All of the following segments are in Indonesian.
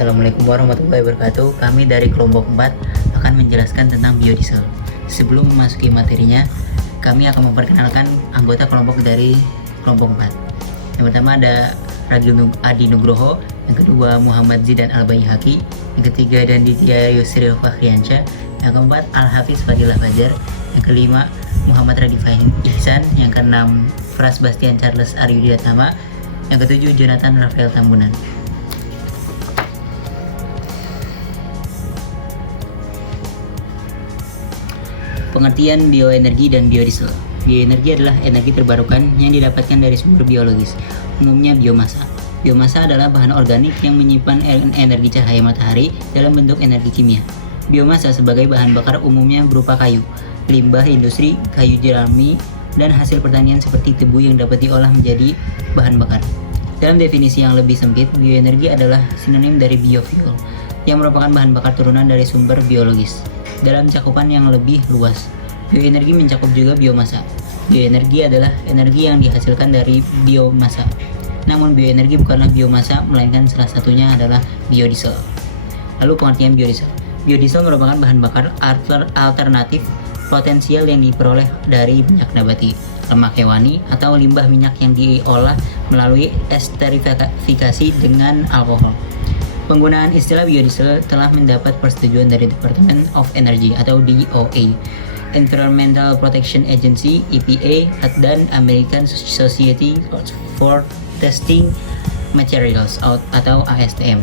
Assalamualaikum warahmatullahi wabarakatuh. Kami dari kelompok 4 akan menjelaskan tentang biodiesel. Sebelum memasuki materinya, kami akan memperkenalkan anggota kelompok dari kelompok 4. Yang pertama ada Ragil Adi Nugroho, yang kedua Muhammad Zidan Al-Baihaqi, yang ketiga Danditya Yusril Fakhriansyah, yang keempat Al-Hafiz Fadilah Fajar, yang kelima Muhammad Radifahim Ihsan, yang keenam Fras Bastian Charles Aryudiatama, yang ketujuh Jonathan Rafael Tambunan. Pengertian bioenergi dan biodiesel. Bioenergi adalah energi terbarukan yang didapatkan dari sumber biologis, umumnya biomasa. Biomasa adalah bahan organik yang menyimpan energi cahaya matahari dalam bentuk energi kimia. Biomasa sebagai bahan bakar umumnya berupa kayu, limbah industri, kayu jerami, dan hasil pertanian seperti tebu yang dapat diolah menjadi bahan bakar. Dalam definisi yang lebih sempit, bioenergi adalah sinonim dari biofuel, yang merupakan bahan bakar turunan dari sumber biologis. Dalam cakupan yang lebih luas, bioenergi mencakup juga biomasa. Bioenergi adalah energi yang dihasilkan dari biomasa. Namun bioenergi bukanlah biomasa, melainkan salah satunya adalah biodiesel. Lalu pengertian biodiesel. Biodiesel merupakan bahan bakar alternatif potensial yang diperoleh dari minyak nabati, lemak hewani, atau limbah minyak yang diolah melalui esterifikasi dengan alkohol. Penggunaan istilah biodiesel telah mendapat persetujuan dari Department of Energy atau DOE, Environmental Protection Agency (EPA), dan American Society for Testing Materials atau ASTM.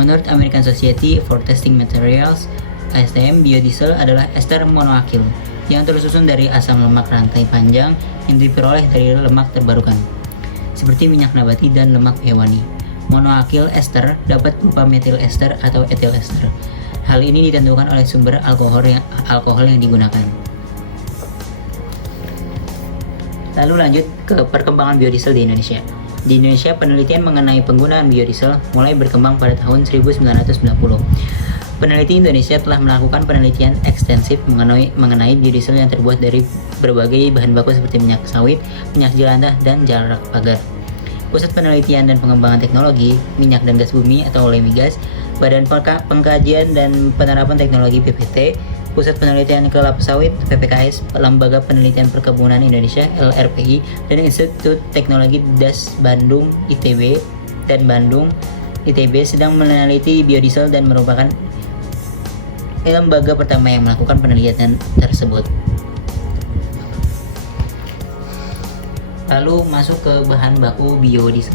Menurut American Society for Testing Materials (ASTM), biodiesel adalah ester monoakil yang tersusun dari asam lemak rantai panjang yang diperoleh dari lemak terbarukan, seperti minyak nabati dan lemak hewani. Monoakil ester dapat berupa metil ester atau etil ester. Hal ini ditentukan oleh sumber alkohol yang digunakan. Lalu lanjut ke perkembangan biodiesel di Indonesia. Di Indonesia, penelitian mengenai penggunaan biodiesel mulai berkembang pada tahun 1990. Peneliti Indonesia telah melakukan penelitian ekstensif mengenai biodiesel yang terbuat dari berbagai bahan baku seperti minyak sawit, minyak jelantah, dan jarak pagar. Pusat Penelitian dan Pengembangan Teknologi Minyak dan Gas Bumi atau LEMIGAS, Badan Pengkajian dan Penerapan Teknologi PPT, Pusat Penelitian Kelapa Sawit PPKS, Lembaga Penelitian Perkebunan Indonesia LRPI, dan Institut Teknologi DAS Bandung ITB dan Bandung ITB sedang meneliti biodiesel dan merupakan lembaga pertama yang melakukan penelitian tersebut. Lalu masuk ke bahan baku biodiesel.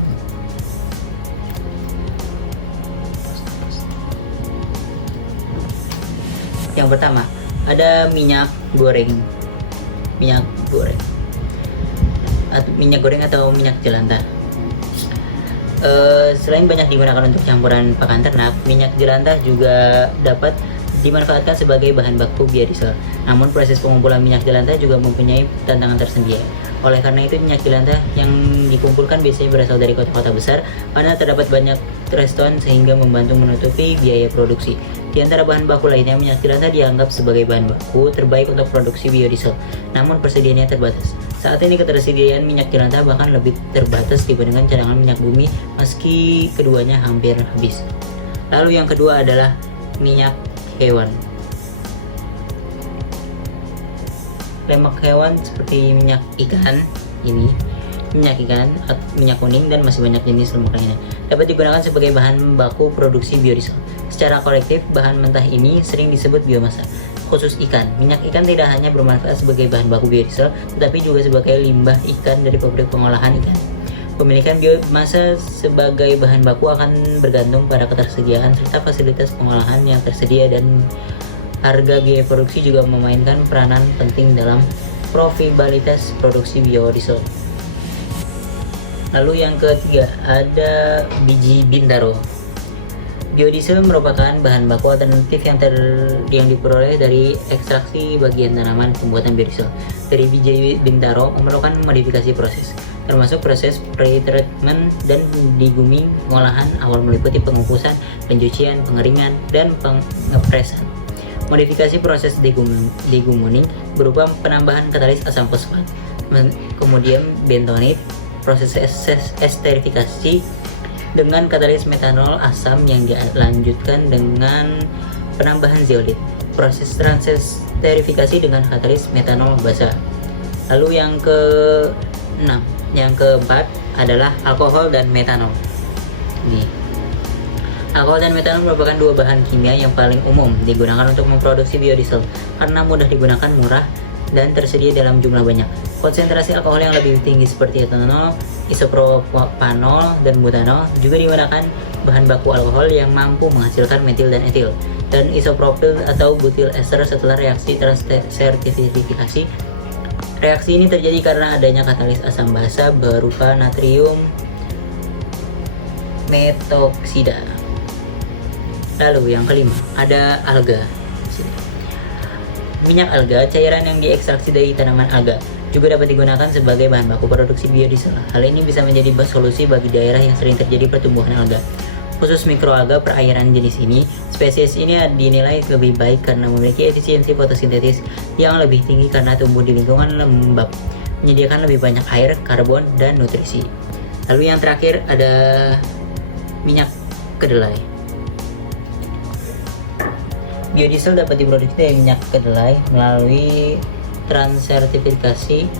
Yang pertama, ada minyak goreng. Minyak goreng atau minyak jelantah. Selain banyak digunakan untuk campuran pakan ternak, minyak jelantah juga dapat dimanfaatkan sebagai bahan baku biodiesel. Namun proses pengumpulan minyak jelantah juga mempunyai tantangan tersendiri. Oleh karena itu, minyak jelantah yang dikumpulkan biasanya berasal dari kota-kota besar karena terdapat banyak restoran sehingga membantu menutupi biaya produksi. Di antara bahan baku lainnya, minyak jelantah dianggap sebagai bahan baku terbaik untuk produksi biodiesel, namun persediaannya terbatas. Saat ini ketersediaan minyak jelantah bahkan lebih terbatas dibandingkan cadangan minyak bumi, meski keduanya hampir habis. Lalu yang kedua adalah minyak hewan. Lemak hewan seperti minyak ikan, minyak ikan, minyak kuning, dan masih banyak jenis lemak lainnya dapat digunakan sebagai bahan baku produksi biodiesel. Secara kolektif, bahan mentah ini sering disebut biomasa. Khusus ikan, minyak ikan tidak hanya bermanfaat sebagai bahan baku biodiesel, tetapi juga sebagai limbah ikan dari pabrik pengolahan ikan. Pemilikan biomasa sebagai bahan baku akan bergantung pada ketersediaan serta fasilitas pengolahan yang tersedia, dan harga biaya produksi juga memainkan peranan penting dalam profitabilitas produksi biodiesel. Lalu yang ketiga ada biji bintaro. Biodiesel merupakan bahan baku alternatif yang diperoleh dari ekstraksi bagian tanaman pembuatan biodiesel. Dari biji bintaro memerlukan modifikasi proses, termasuk proses pre-treatment dan degumming. Pengolahan awal meliputi pengukusan, pencucian, pengeringan, dan pengepresan. Modifikasi proses degummining berupa penambahan katalis asam fosfat, kemudian bentonit, proses esterifikasi, dengan katalis metanol asam yang dilanjutkan dengan penambahan zeolit. Proses transesterifikasi dengan katalis metanol basa. Lalu yang keempat adalah alkohol dan metanol. Alkohol dan metanol merupakan dua bahan kimia yang paling umum digunakan untuk memproduksi biodiesel karena mudah digunakan, murah, dan tersedia dalam jumlah banyak. Konsentrasi alkohol yang lebih tinggi seperti etanol, isopropanol, dan butanol juga digunakan bahan baku alkohol yang mampu menghasilkan metil dan etil, dan isopropil atau butil ester setelah reaksi transesterifikasi. Reaksi ini terjadi karena adanya katalis asam basa berupa natrium metoksida. Lalu yang kelima ada alga. Minyak alga, cairan yang diekstraksi dari tanaman alga, juga dapat digunakan sebagai bahan baku produksi biodiesel. Hal ini bisa menjadi solusi bagi daerah yang sering terjadi pertumbuhan alga, khusus mikroalga perairan jenis ini. Spesies ini dinilai lebih baik karena memiliki efisiensi fotosintesis yang lebih tinggi karena tumbuh di lingkungan lembab, menyediakan lebih banyak air, karbon, dan nutrisi. Lalu yang terakhir ada minyak kedelai. Biodiesel dapat diproduksi dari minyak kedelai melalui transsertifikasi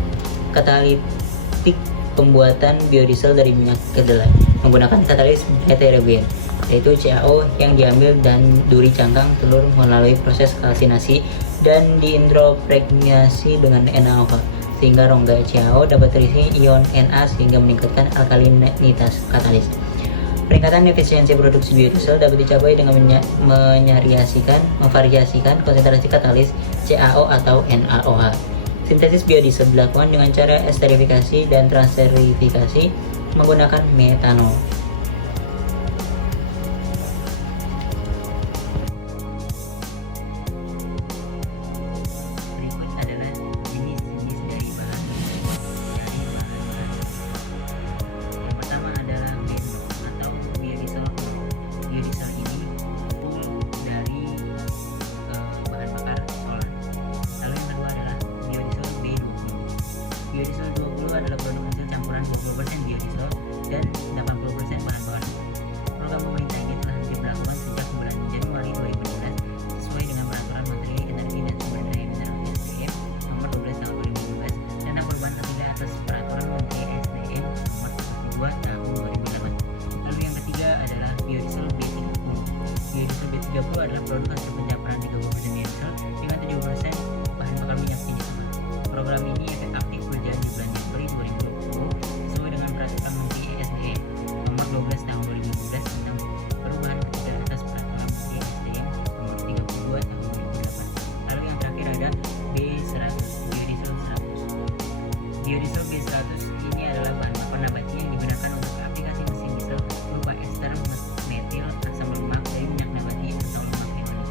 katalitik pembuatan biodiesel dari minyak kedelai menggunakan katalis heterogen, yaitu CaO yang diambil dan duri cangkang telur melalui proses kalsinasi dan diintropregnasi dengan NaOH, sehingga rongga CaO dapat terisi ion Na sehingga meningkatkan alkalinitas katalis. Peningkatan efisiensi produksi biodiesel dapat dicapai dengan memvariasikan konsentrasi katalis CaO atau NaOH. Sintesis biodiesel dilakukan dengan cara esterifikasi dan transesterifikasi menggunakan metanol. Berikut adalah jenis-jenis dari bahan yang pertama adalah benzo atau biodiesel. Biodiesel ini full dari bahan bakar solar. Lalu yang kedua adalah biodiesel B20. Biodiesel 20 adalah produk hasil campuran 20% biodiesel dan 80% bahan bakar. Program pemerintah ini telah diberlakukan sejak bulan Januari 2016 sesuai dengan peraturan Menteri Energi dan Sumber Daya Mineral (SDM) nomor 12 tahun 2015 dan perubahan ketiga atas peraturan Menteri SDM nomor 42 tahun 2008. Lalu yang ketiga adalah biodiesel B30. Biodiesel B30 adalah produk hasil pencampuran 30% biodiesel dengan 70% bahan bakar minyak jenis sama. Program ini aktif berjalan di bulan Januari 2020 sesuai dengan peraturan Menteri SDM nomor 12 tahun 2012 tentang perubahan ketiga atas peraturan Menteri SDM nomor 32 tahun 2008. Lalu yang terakhir ada B100, biodiesel 100. Biodiesel B100 ini adalah bahan bakar nabati yang digunakan untuk aplikasi mesin diesel berupa ester metil asam lemak dari minyak nabati atau lemak hewani.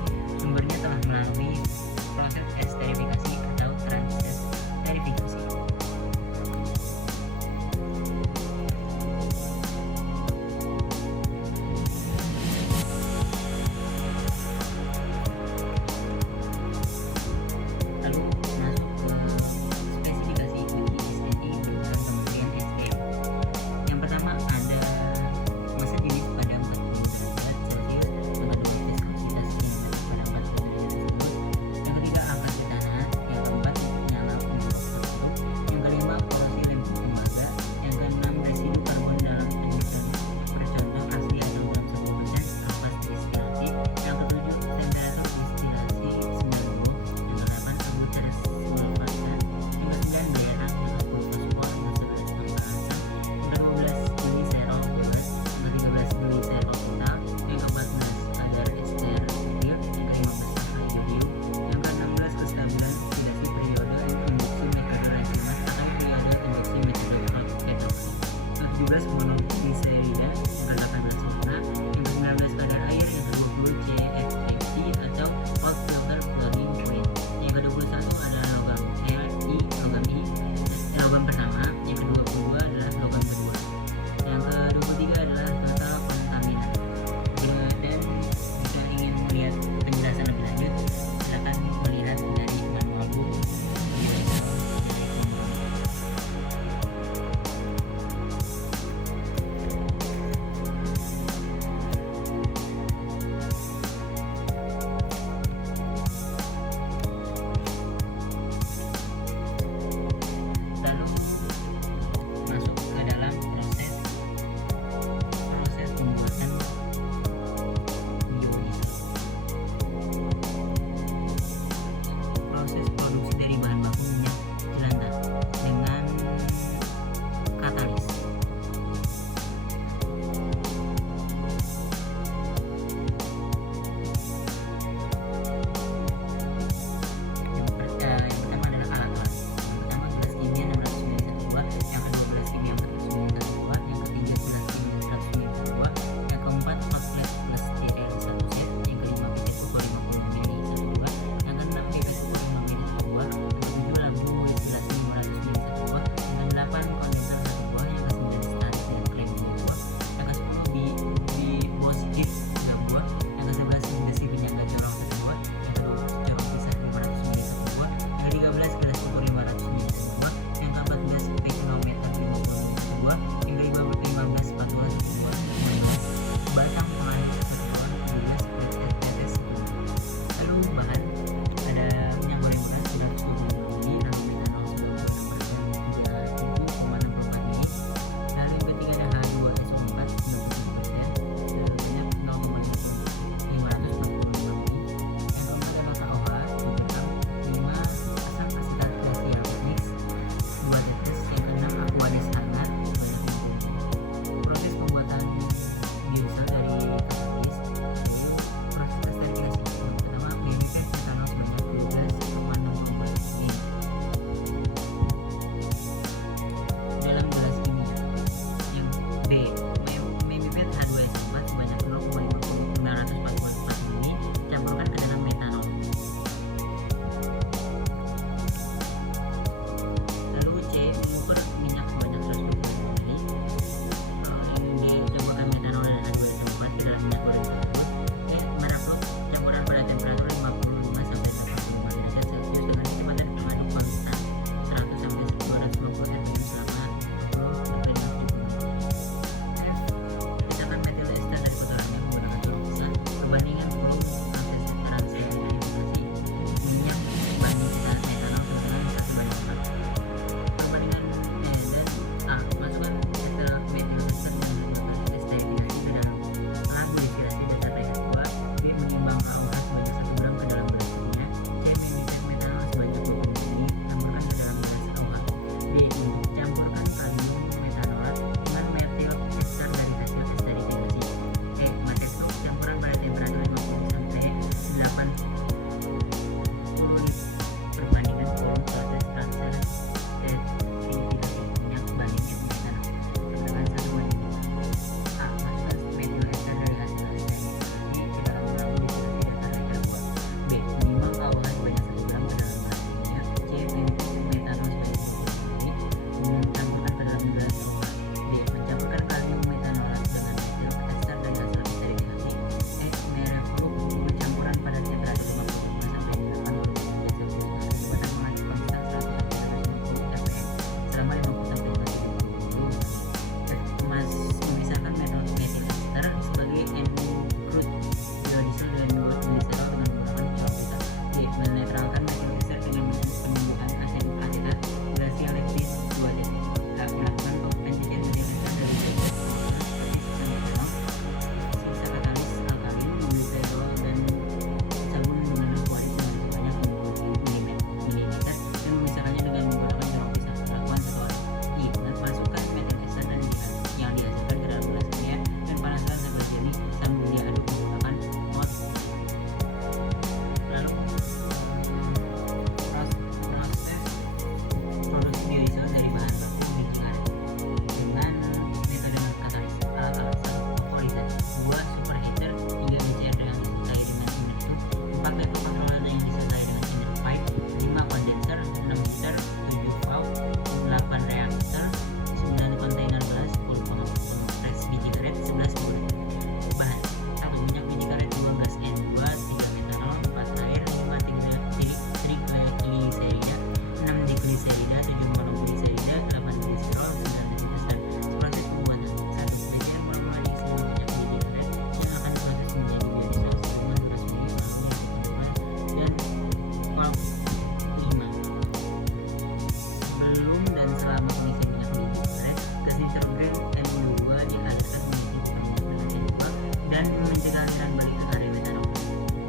dan mencegah aliran balik ke area metanol.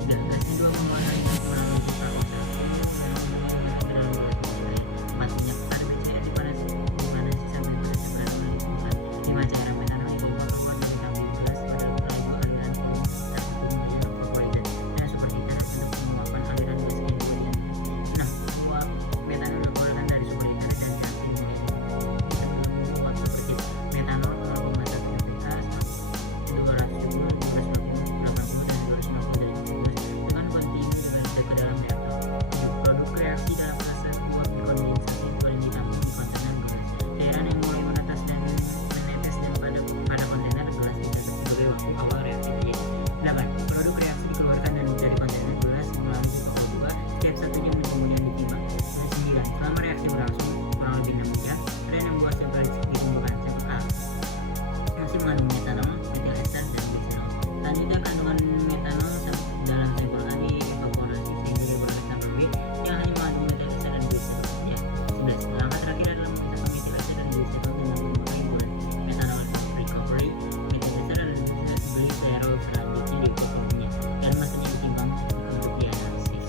3. Gas N2 menguasai kurang lebih seperempat dalam gas monoksida. 4. Minyak tar BCR dipanasi sampai panasnya berada di 4. 5. Cairan metanol dibawa keluar dari tabung gas pada laju aliran volume tertentu menuju vaporizer dan superheater untuk penguapan aliran gas N2 di atas. 6. Uap metanol dikeluarkan dari superheater dan reaksi mulai bisa menunggu waktu berjam. Metanol 0,1 pH 270, 280, 80, dan 250 derajat Celcius dengan kontinu dibantu ke dalam reaktor. 7. Produk reaksi dalam fase uap dikondensasi dan ditampung di kontainer gelas. Cairan yang mulai menetes dan pada kontainer gelas dicatat sebagai waktu awal reaksi terjadi. 8. Produk reaksi dikeluarkan dari kontainer gelas melalui pipa O2 setiap 1 jam dan kemudian ditimbang. 9. Selama reaksi berlangsung kurang lebih 6 jam, tren yang buah sampel dikumpulkan sampel A masih mengandung metanol, metil ester, dan glycerol. Selanjutnya kandungan metanol dalam sampel A dievaporasi sehingga dia berada sampel B yang hanya mengandung metil ester dan glycerol saja. 11. Langkah terakhir adalah memisahkan metil ester dan glycerol dengan memakai bulan metanol recovery. Metil ester dan glycerol selanjutnya diukur suhunya dan masanya ditimbang untuk dianalisis.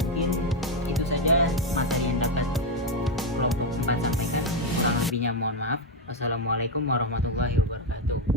Mungkin itu saja materi yang dapat kelompok 4 sampaikan. Kurang lebihnya mohon maaf. Wassalamualaikum warahmatullahi wabarakatuh.